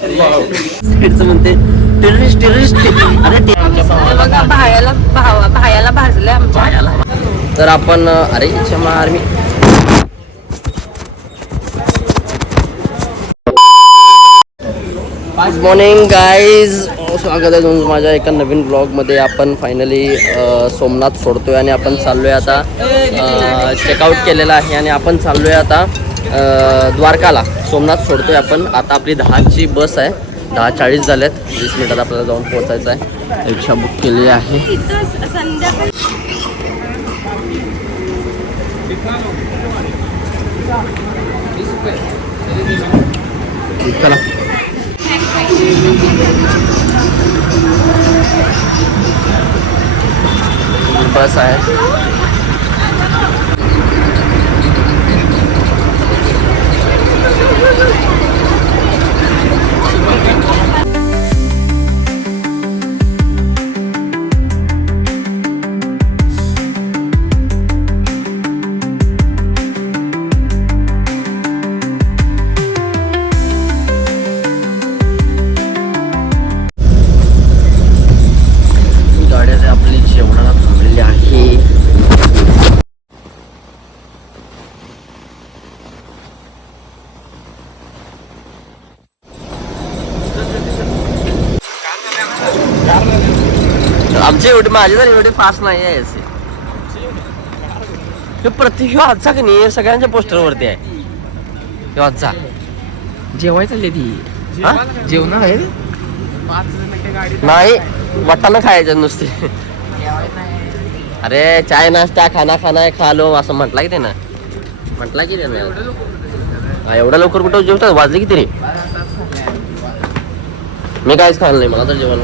साईडचं म्हणते terrorist terrorist. अरे बघा भायाला भाजलंय आमच्या. तर आपण अरे क्षमा आर्मी. गुड मॉर्निंग गाईज, स्वागत आहे तुमचं माझ्या एका नवीन ब्लॉगमध्ये. आपण फायनली सोमनाथ सोडतोय आणि आपण चाललोय आता, चेकआउट केलेला आहे आणि आपण चाललोय आता द्वारकाला. सोमनाथ सोडतोय आपण आता. आपली 10ची बस आहे, 10:40 झाल्यात. 20 मिनिटात आपल्याला जाऊन पोहोचायचं आहे. रिक्षा बुक केलेली आहे. चला बस आहे. आपली जेवणाला थांबलेली आहे. आमचे एवढे, माझे तर एवढे फास्ट नाही आहे असे. हे प्रत्येक आजचा की नाही सगळ्यांच्या पोस्टरवरती आहे. आजचा जेवायचं ती जेवणार आहे नाही, वाटाणा खायचं नुसते. अरे चाय नाश्ता खाना खाना है खा लो असं म्हटलं की ते ना, म्हटलं की ते एवढ्या लवकर कुठं जेवतात? वाजले की तरी. मी काहीच खाल्लं नाही, मला तर जेवण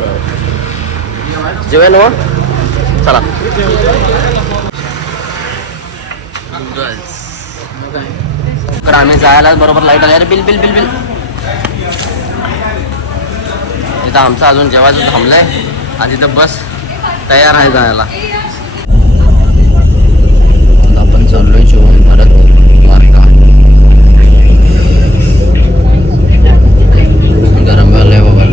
जेवण हो. चला तर आम्ही जायला बरोबर लाईट आली. अरे बिल बिल बिल बिल. इथं आमचं अजून जेवायचं थांबलंय आणि तिथं बस तयार आहे जायला. आपण चाललोय जेवण भरत द्वारका. गरम झालंय बाबा.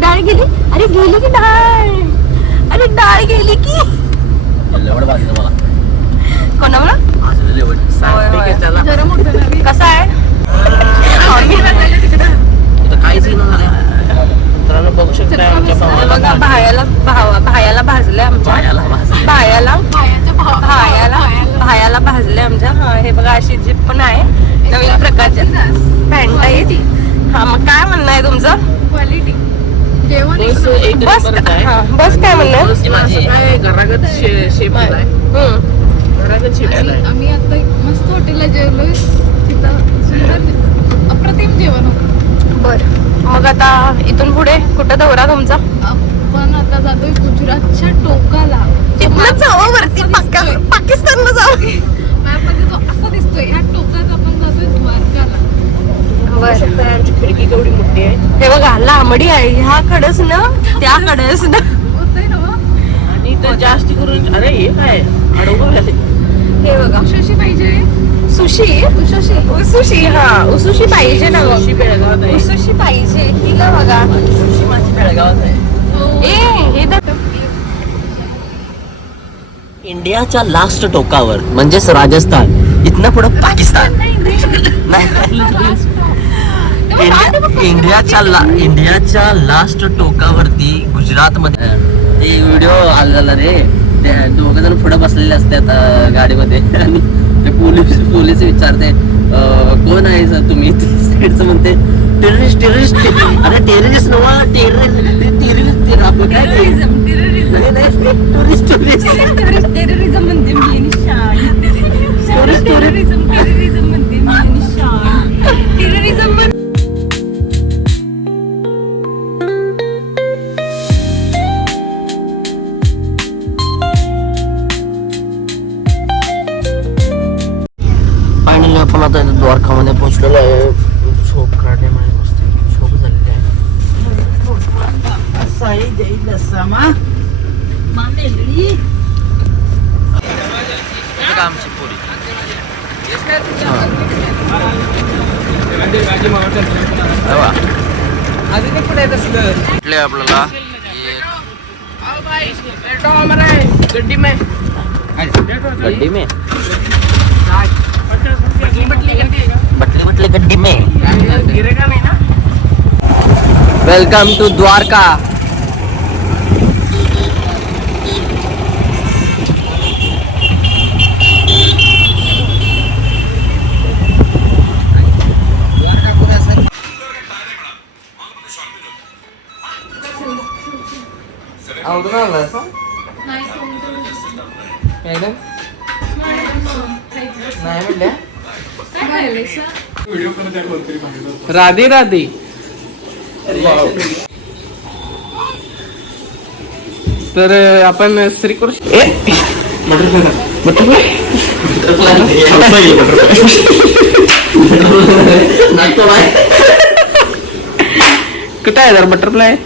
डाळ गेली. अरे गेली की डाळ. अरे डाळ गेली की कोणा म्हणा. कसा आहे काहीच बघू शकता. बघा भायाला भाजलंय आमच्या. भायाला भाजलंय आमच्या. हे बघा अशी जीप पण आहे, नवीन प्रकारच्या पॅन्ट आहे ती. हा मग काय म्हणणं आहे तुमचं? क्वालिटी जेवण बस काय म्हणणं? आम्ही आता मस्त हॉटेलला जेवलोय, तिथं अप्रतिम जेवण होतं. बर, मग आता इथून पुढे कुठं दौरा तुमचा? आपण आता जातोय गुजरातच्या टोकाला. जावं वरती पाकिस्तानला जावं. मॅपमध्ये तो असा दिसतोय. ह्या टोकात आपण जातोय द्वारकाला. खिडकी केवढी मोठी आहे. हे बघा लांबडी आहे. ह्या कडेच ना त्या कडेच ना होतंय ना. आणि तर जास्त करून अरे हे काय अडवून झाले. हे बघा उशशी पाहिजे. सुशी हा उसुशी पाहिजे ना. उशी बेळगावात आहे. उसुशी पाहिजे तिला बघा. उशी माझी बेळगावात आहे. हे तर इंडियाच्या लास्ट टोकावर म्हणजेच राजस्थान, इथनं पुढं पाकिस्तान. इंडियाच्या लास्ट टोकावरती गुजरातमध्ये ते व्हिडिओ आलेला रे. ते दोघ जण पुढे बसलेले असतात गाडीमध्ये आणि ते पोलीस विचारते कोण आहे तुम्ही? साईडचं म्हणते टेररिस्ट. अरे टेररिस्ट नव्हा, टेररिस्ट टेररिझम म्हणते मी निशाण टेररिझम म्हणते मी निशाण टेररिझम फायनली आपण आता द्वारकामध्ये पोहोचलेलो आहे. झोप काढणे म्हणजे मस्त झोप झालेली आहे. इथे का आमची पोरी भेटले आपल्याला गड्डी में बटली गड्डी में वेलकम टू द्वारका. राधे राधे. तर आपण श्रीकृष्ण कुठं आहे जर बटरफ्लाय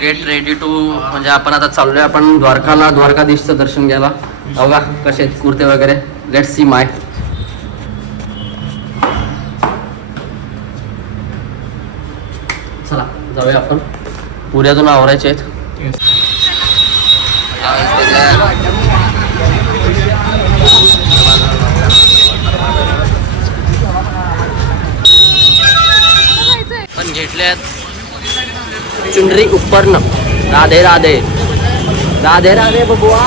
गेट रेडी टू म्हणजे आपण आता चाललोय आपण द्वारकाला द्वारकाधीशचं दर्शन घ्यायला. बघा कसे आहेत कुर्ते वगैरे. Let's see my. चला जाऊया आपण. पुऱ्यातून आवरायचे आहेत. पण घेतल्यात चुनरी उपरनं. राधे राधे राधे राधे बबुआ.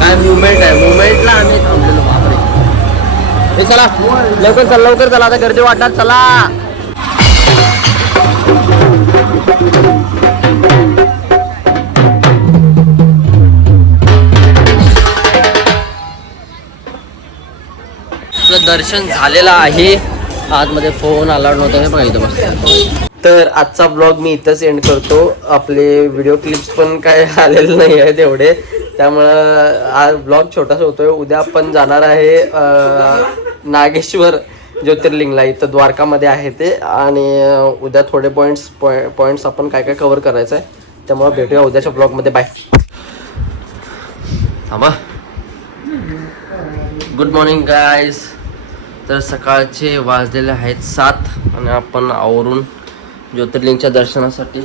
काय मुवमेंट आहे. मुवमेंटला आम्ही थांबलेलो. बापरे. हे चला लवकर चला आता गर्दी वाटतात. चला आपलं दर्शन झालेलं आहे. आतमध्ये फोन अलाउड नव्हता. हे बघा इथं बस. तर आजचा ब्लॉग मी इथंच एंड करतो. आपले व्हिडिओ क्लिप्स पण काय आलेले नाही आहेत एवढे, त्यामुळं आज ब्लॉग छोटासा होतोय. उद्या आपण जाणार आहे नागेश्वर ज्योतिर्लिंगला. इथं द्वारकामध्ये आहे ते. आणि उद्या थोडे पॉईंट्स आपण काय कव्हर करायचं आहे. त्यामुळे भेटूया उद्याच्या ब्लॉगमध्ये. बाय. थांबा. Good morning guys. तर सकाळचे वाजलेले आहेत 7 आणि आपण आवरून ज्योतिर्लिंगच्या दर्शनासाठी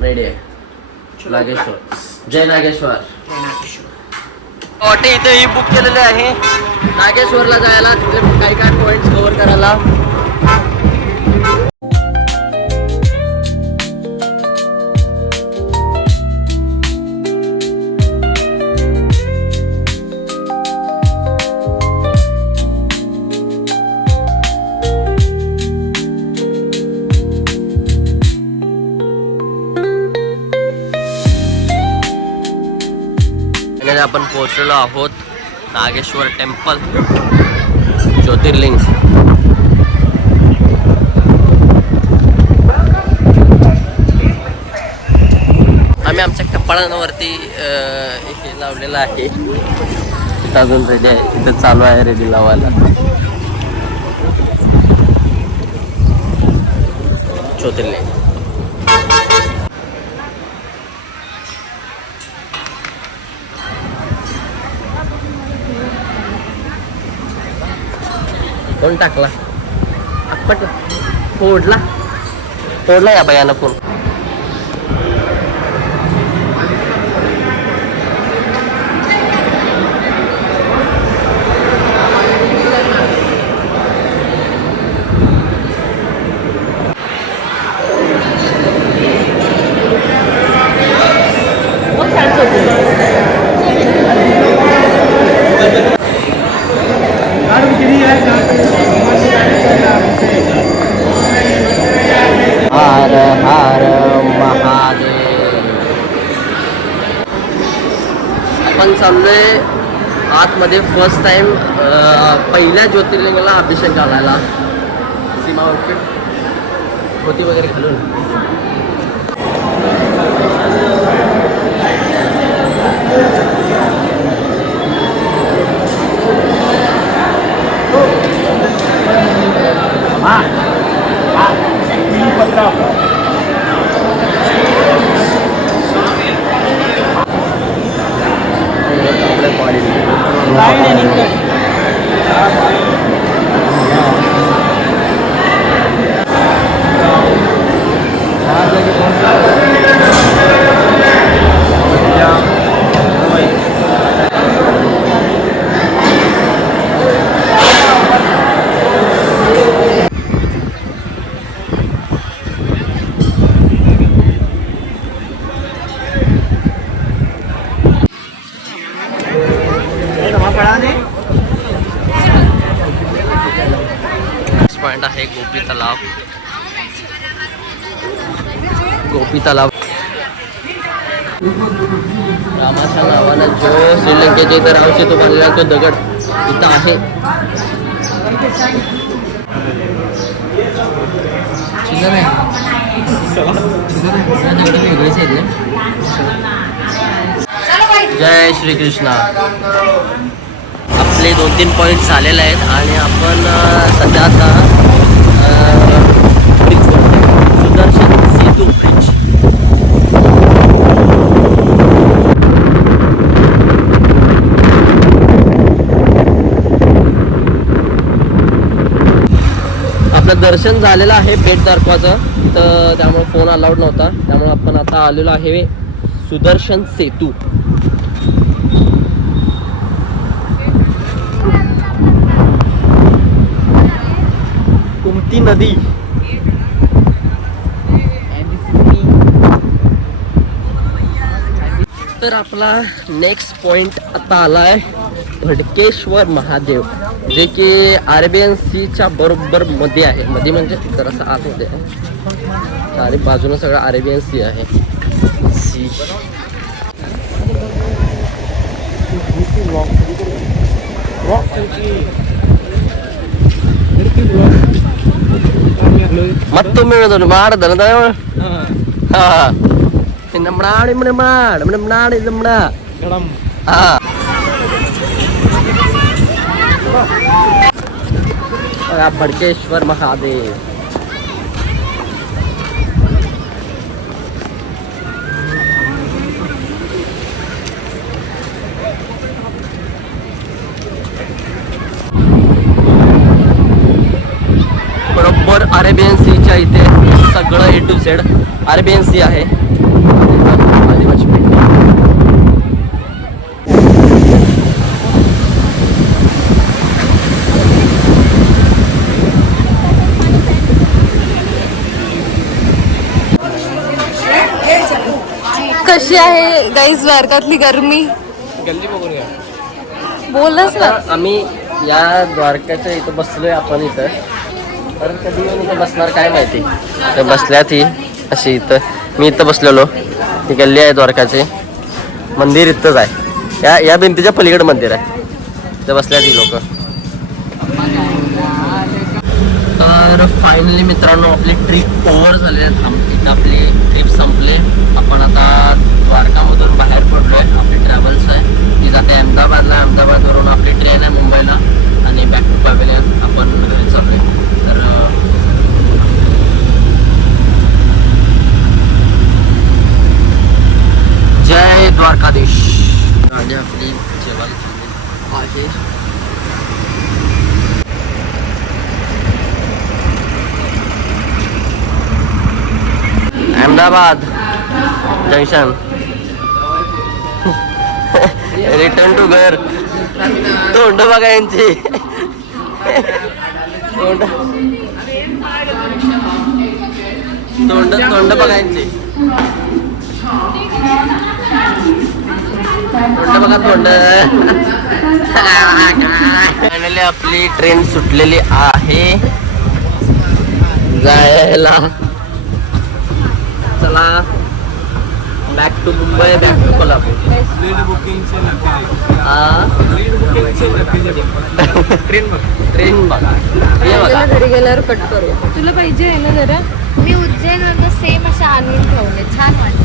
रेडी आहे. नागेश्वर. जय नागेश्वर. हॉटेल इथेही बुक केलेले आहे नागेश्वरला जायला. तिथे काही पॉईंट्स कव्हर करायला. आपण पोहोचलेलो आहोत नागेश्वर टेम्पल ज्योतिर्लिंग. आम्ही आमच्या कपाळांवरती हे लावलेलं आहे. इथं अजून रेडी आहे, इथं चालू आहे रेडी लावायला. ज्योतिर्लिंग कोण टाकला? आपट फोडला या बायानं फोन. हर हर महादेव. आपण चाललोय आतमध्ये फर्स्ट टाइम पहिल्या ज्योतिर्लिंगाला अभिषेक घालायला. सीमा आउटफिट होती वगैरे घालून. पॉइंट आहे गोपी तलाव. गोपी तलाव रामाच्या नावानं जो श्रीलंकेच्या इथं राव सेतू बांधलेला तो दगड इथं आहे. जय श्री कृष्णा. आपले 2-3 पॉईंट झालेले आहेत आणि आपण सध्या आता सुदर्शन सेतू ब्रिज. आपलं दर्शन झालेलं आहे बेट दाखवायचं, तर त्यामुळे फोन अलाउड नव्हता. त्यामुळे आपण आता आलेलो आहे सुदर्शन सेतू. कुमती नदी. तर आपला नेक्स्ट पॉइंट आता आलाय भडकेश्वर महादेव, जे की अरेबियन सीच्या बरोबर मध्ये आहे. मध्ये म्हणजे जरासं आतमध्ये आहे. चारी बाजूनं सगळं अरेबियन सी आहे. सी ಮತ್ತು ಮಾಡಿದ भडकेश्वर महादेव. बरोबर अरेबियन सीच्या इथे सगळं A to Z Arabian sea आहे. आदिवासी पेंटिंग. कशी आहे गाईज द्वारकातली गरमी? गल्ली बघून घ्या. बोलच ना. आम्ही या द्वारकाच्या इथं बसलोय आपण इथं. तर कधी येऊन इथं बसणार काय माहिती. तर बसल्यात ही अशी इथं. मी इथं बसलेलो. ही गल्ली आहे द्वारकाची. मंदिर इथंच आहे. या भिंतीच्या पलीकडे मंदिर आहे. इथं बसल्यात ही लोक. तर फायनली मित्रांनो आपली ट्रिप ओव्हर झालेली आहे. इथं आपली ट्रिप संपली. आपण आता द्वारकाधीश. गाडी आपली जेवायला आहे. अहमदाबाद जंक्शन. रिटर्न टू घर. तोंड बघा यांची. तोंड तोंड बघा यांची. तोंड बघा तोंड. फायनली आपली ट्रेन सुटलेली आहे जायला. चला back to Mumbai, back to Kolhapur. Train बघा. हे बघा घरी गेल्यावर कट करू. तुला पाहिजे आहे ना जरा. मी उज्जैन सेम अशा आणून ठेवले, छान वाटतं.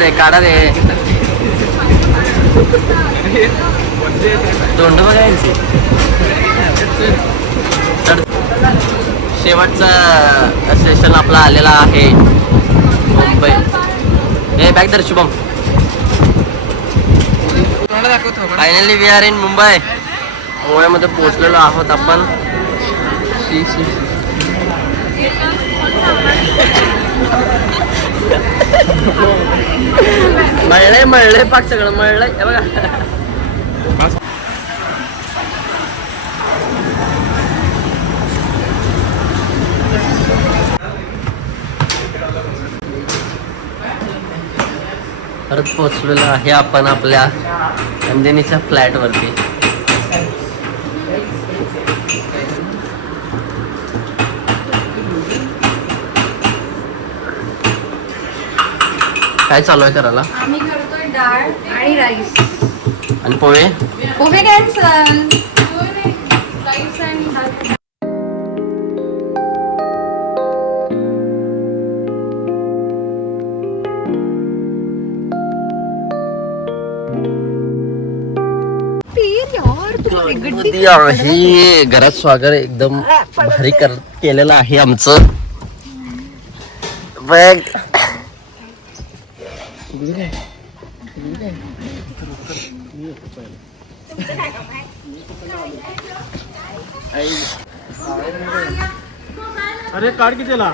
रे काढा रे. तोंड बघायची. तर शेवटचा स्टेशन आपला आलेला आहे मुंबई. हे बॅक दर Shubham. Finally we are in Mumbai. मुंबईमध्ये पोहोचलेलो आहोत आपण. मळलंय पाक सगळं मळलंय. हे बघा परत पोहोचलेलो आहे आपण आपल्या नंदिनीच्या फ्लॅट वरती. काय चालू आहे करायला? आम्ही करतोय डाळ आणि राईस. आणि पोहे. पोहे कॅन्सल. राईस आणि डाळ. हे घरात स्वागत एकदम भारी केलेलं आहे आमचं. बघ अरे काढ की त्याला.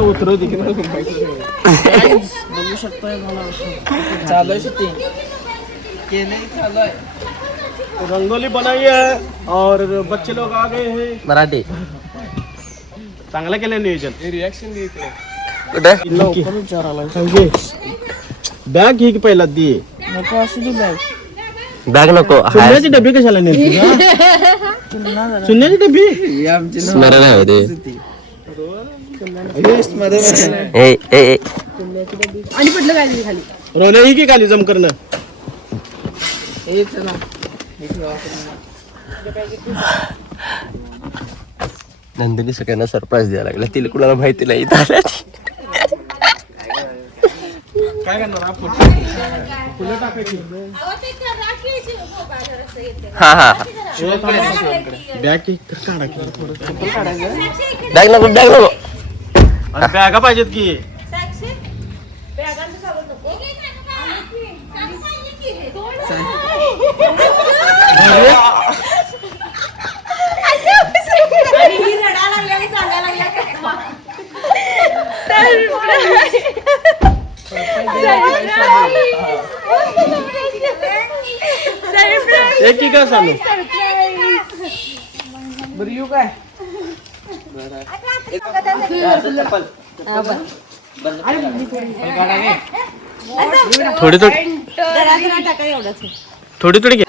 उतरव दे. बोलू शकतोय मला. चालू है रंगोली बनाई है और बच्चे लोग आ गए हैं. मराठी चांगला केलं नियोजन. रिॲक्शन कुठे बॅग घे की पहिला दे. बॅग नको. चुन्याची डबी कशाला नेली? चुन्याची डबी स्मरण आहे ते. आणि पडलं काय खाली. रोले ही की खाली जम करणं. नंदिनी सगळ्यांना सरप्राईज द्यायला लागला. तिला कुणाला माहिती नाही. काय करणार? फुलं टाकायची. हा हा बॅग बॅग नको बॅग नको. बॅगा पाहिजेत की. एक की काय चालू. बरं येऊ काय. थोडी थोडी घे.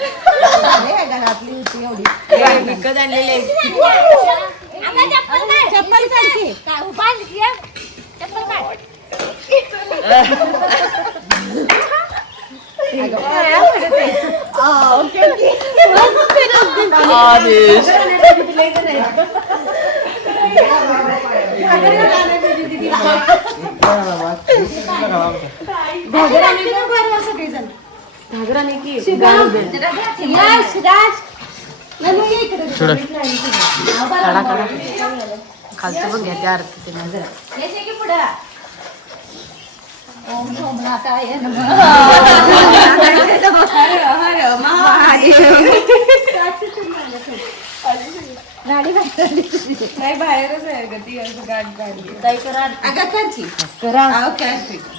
विकत आणलेले चप्पल आदेश खालचं बघ घ्या त्या आरती नाही बाहेरच आहे ग ती असं गाठ काढली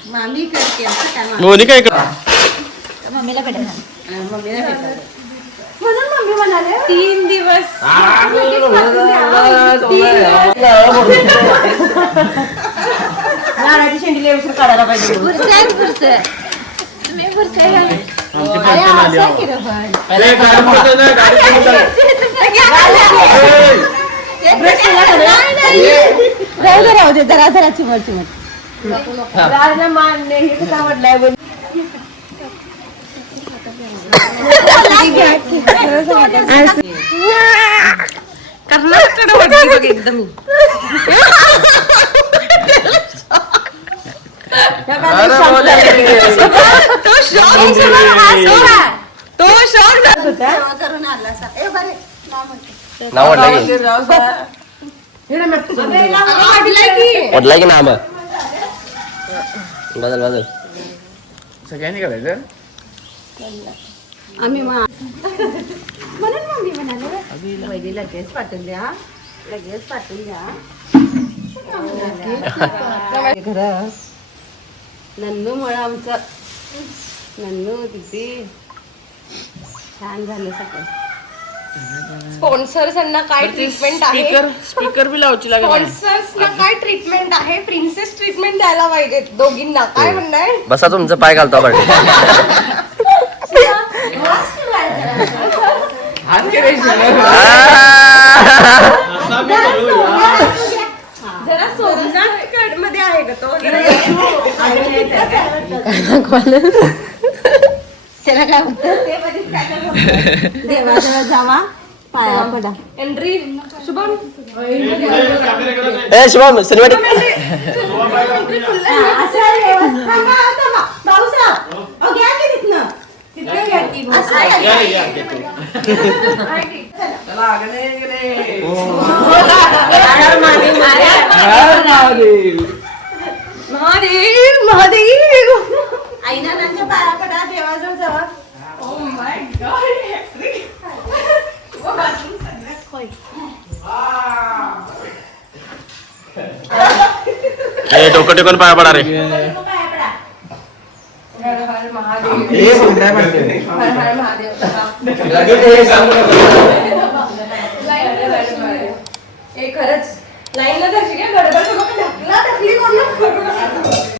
मामी करते मोनी काय कर मम्मीला भेटायला म्हणून मम्मी म्हणाले 3 दिवस नारळाची शेंडी उशीर काढायला पाहिजे राहू दे जरा जरा चिमट चिमट मान्य हे कसं आवडलाय कर्नाटकडे वाटली बघ एकदम तो शॉक होता नाव वाटला की नाम बदल बदल सगळ्यांनी करायचं आम्ही म्हणून मम्मी म्हणाले वहिनी लगेच पाठवून द्या लगेच पाठवून द्या घर नन्नू मुळे आमचं नन्नू तिथे छान झालं सगळं स्पॉन्सर्सना काय ट्रीटमेंट आहे स्पीकर बी लावची लागेल स्पॉन्सर्सना काय ट्रीटमेंट आहे प्रिन्सेस ट्रीटमेंट द्यायला पाहिजे दोघींना काय म्हणणं आहे बसा तुमचं पाय घालतो आपण जरा सोमनाथ मध्ये आहे का तो त्याला काय म्हणतात देवाजवळ जावा पाया पडा एंट्री शुभम ए शुभम सिनेमॅटिक महादेव महादेव आईनानांच्या पाया पडा देवाजवळ जावा डोकं टेकून पाया पडा रे हर हर महादेव हर हर महादेव खरंच लाईनला दर्शी गडबड ढकला ढकली